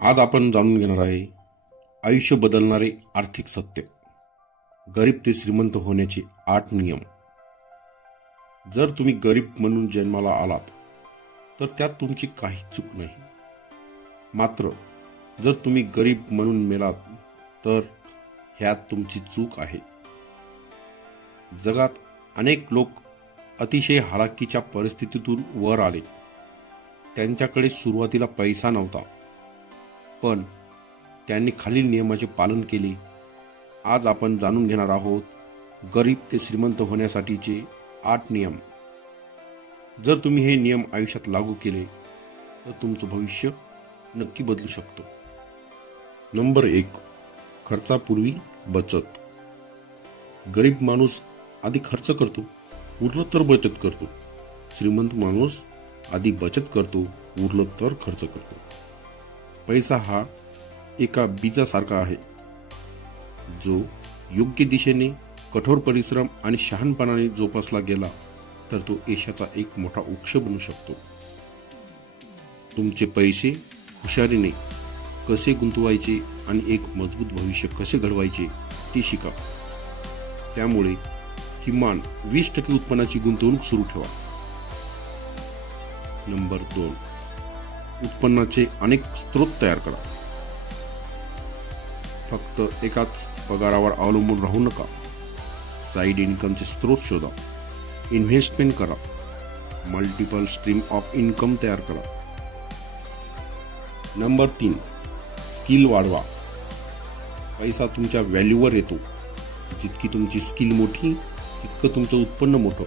आज आपण जाणून घेणार आहे आयुष्य बदलणारे आर्थिक सत्य, गरीब ते श्रीमंत होण्याचे 8 नियम. जर तुम्ही गरीब म्हणून जन्माला आलात तर त्यात तुमची काही चूक नाही. मात्र जर तुम्ही गरीब म्हणून मेलात तर ह्यात तुमची चूक आहे. जगात अनेक लोक अतिशय हालाकीच्या परिस्थितीतून वर आले. त्यांच्याकडे सुरुवातीला पैसा नव्हता, पण त्यांनी खालील नियमाचे पालन केले. आज आपण जाणून घेणार आहोत गरीब ते श्रीमंत होण्यासाठीचे 8 नियम. जर तुम्ही हे नियम आयुष्यात लागू केले तर तुमचं भविष्य नक्की बदलू शकतं. नंबर 1, खर्चापूर्वी बचत. गरीब माणूस आधी खर्च करतो, उरलं तर बचत करतो. श्रीमंत माणूस आधी बचत करतो, उरलं तर खर्च करतो. पैसा हा एका बीजासारखा आहे, जो योग्य दिशेने कठोर परिश्रम आणि शहाणपणाने जोपासला गेला तर तो यशाचा एक मोठा वृक्ष बनू शकतो. तुमचे पैसे हुशारीने कसे गुंतवायचे आणि एक मजबूत भविष्य कसे घडवायचे ते शिका. त्यामुळे किमान 20% उत्पन्नाची गुंतवणूक सुरू ठेवा. नंबर 2, उत्पन्नाचे अनेक स्रोत तयार करा. फक्त एकाच पगारावर अवलंबून राहू नका. साइड इन्कमचे स्रोत शोधा, इन्व्हेस्टमेंट करा, मल्टिपल स्ट्रीम ऑफ इन्कम तयार करा. नंबर 3, स्किल वाढवा. पैसा तुमच्या व्हॅल्यूवर येतो. जितकी तुमची स्किल मोठी तितकं तुमचं उत्पन्न मोठं.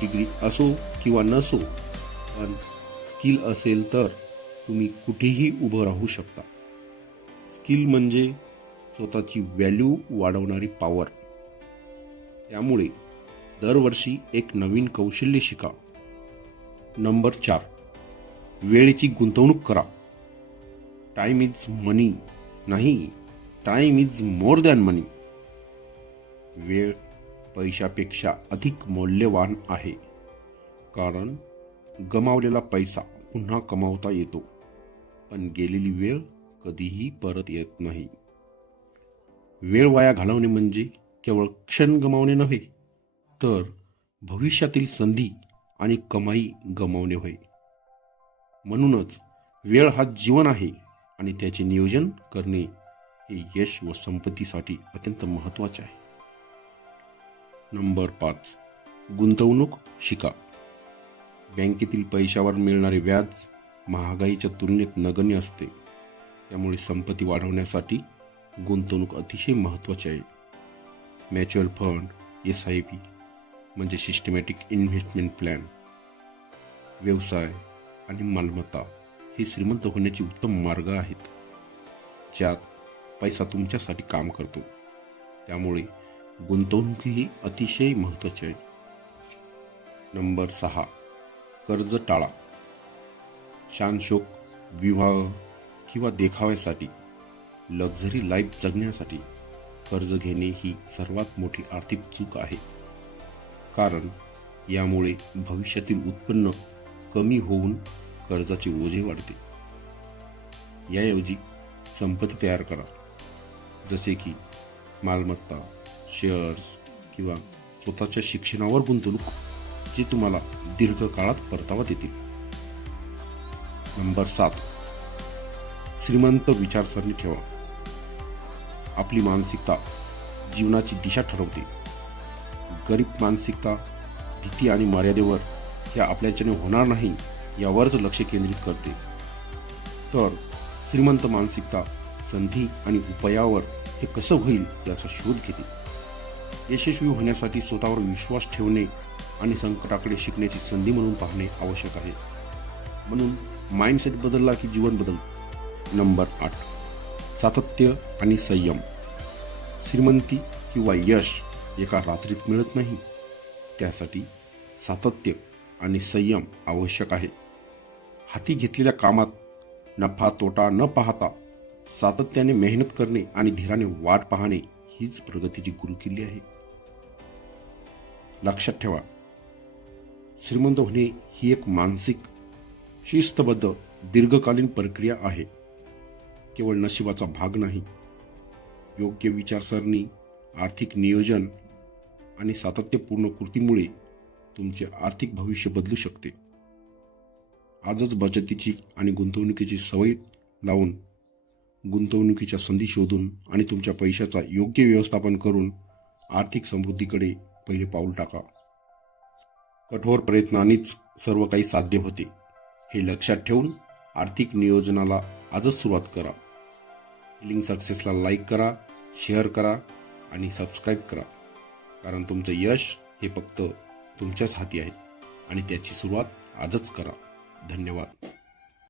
डिग्री असो किंवा नसो, पण स्किल असेल तर तुम्ही कुठेही उभं राहू शकता. स्किल म्हणजे स्वतःची व्हॅल्यू वाढवणारी पॉवर. त्यामुळे दरवर्षी एक नवीन कौशल्य शिका. नंबर 4, वेळेची गुंतवणूक करा. टाइम इज मनी नाही, टाइम इज मोर दॅन मनी. वेळ पैशापेक्षा अधिक मौल्यवान आहे, कारण गमावलेला पैसा पुन्हा कमावता येतो, पण गेलेली वेळ कधीही परत येत नाही. वेळ वाया घालवणे म्हणजे केवळ क्षण गमावणे नव्हे, तर भविष्यातील संधी आणि कमाई गमावणे होय. म्हणूनच वेळ हा जीवन आहे आणि त्याचे नियोजन करणे हे यश व संपत्तीसाठी अत्यंत महत्त्वाचे आहे. नंबर 5, गुंतवणूक शिका. बँकेतील पैशावर मिळणारे व्याज महागाईच्या तुलनेत नगण्य असते. त्यामुळे संपत्ती वाढवण्यासाठी गुंतवणूक अतिशय महत्त्वाची आहे. म्युच्युअल फंड, SIP म्हणजे सिस्टमॅटिक इन्व्हेस्टमेंट प्लॅन, व्यवसाय आणि मालमत्ता हे श्रीमंत होण्याचे उत्तम मार्ग आहेत, ज्यात पैसा तुमच्यासाठी काम करतो. त्यामुळे गुंतवणूक ही अतिशय महत्त्वाची आहे. नंबर 6, कर्ज टाळा. शानशोक, विवाह किंवा देखाव्यासाठी, लक्झरी लाईफ जगण्यासाठी कर्ज घेणे ही सर्वात मोठी आर्थिक चूक आहे. कारण यामुळे भविष्यातील उत्पन्न कमी होऊन कर्जाचे ओझे वाढते. याऐवजी संपत्ती तयार करा, जसे की मालमत्ता, शेअर्स किंवा स्वतःच्या शिक्षणावर गुंतवणूक, जे तुम्हाला दीर्घकाळात परतावा देतील. नंबर 7, श्रीमंत विचारसरणी ठेवा. आपली मानसिकता जीवनाची दिशा ठरवते. गरीब मानसिकता भीती आणि मर्यादेवर, हे आपल्याच्याने होणार नाही यावरच लक्ष केंद्रित करते. तर श्रीमंत मानसिकता संधी आणि उपायावर, हे कसं होईल याचा शोध घेते. यशस्वी होण्यासाठी स्वतःवर विश्वास ठेवणे आणि संकटाकडे शिकण्याची संधी म्हणून पाहणे आवश्यक आहे. म्हणून माइंडसेट बदलला की जीवन बदलतं. नंबर 8, सातत्य आणि संयम. श्रीमंती किंवा यश एका रात्रीत मिळत नाही. त्यासाठी सातत्य आणि संयम आवश्यक आहे. हाती घेतलेल्या कामात नफा तोटा न पाहता सातत्याने मेहनत करणे आणि धीराने वाट पाहणे हीच प्रगतीची गुरुकिल्ली आहे. लक्षात ठेवा, श्रीमंत होणे ही एक मानसिक, शिस्तबद्ध, दीर्घकालीन प्रक्रिया आहे. केवळ नशिबाचा भाग नाही. योग्य विचारसरणी, आर्थिक नियोजन आणि सातत्यपूर्ण कृतीमुळे तुमचे आर्थिक भविष्य बदलू शकते. आजच बचतीची आणि गुंतवणुकीची सवय लावून गुंतवणुकीच्या संधी शोधून आणि तुमच्या पैशाचा योग्य व्यवस्थापन करून आर्थिक समृद्धीकडे पहिले पाऊल टाका. कठोर प्रयत्नांनीच सर्व काही साध्य होते, हे लक्षात ठेवून आर्थिक नियोजनाला आजच सुरुवात करा. हिलिंग सक्सेसला लाईक करा, शेअर करा आणि सबस्क्राईब करा, कारण तुमचं यश हे फक्त तुमच्याच हाती आहे आणि त्याची सुरुवात आजच करा. धन्यवाद.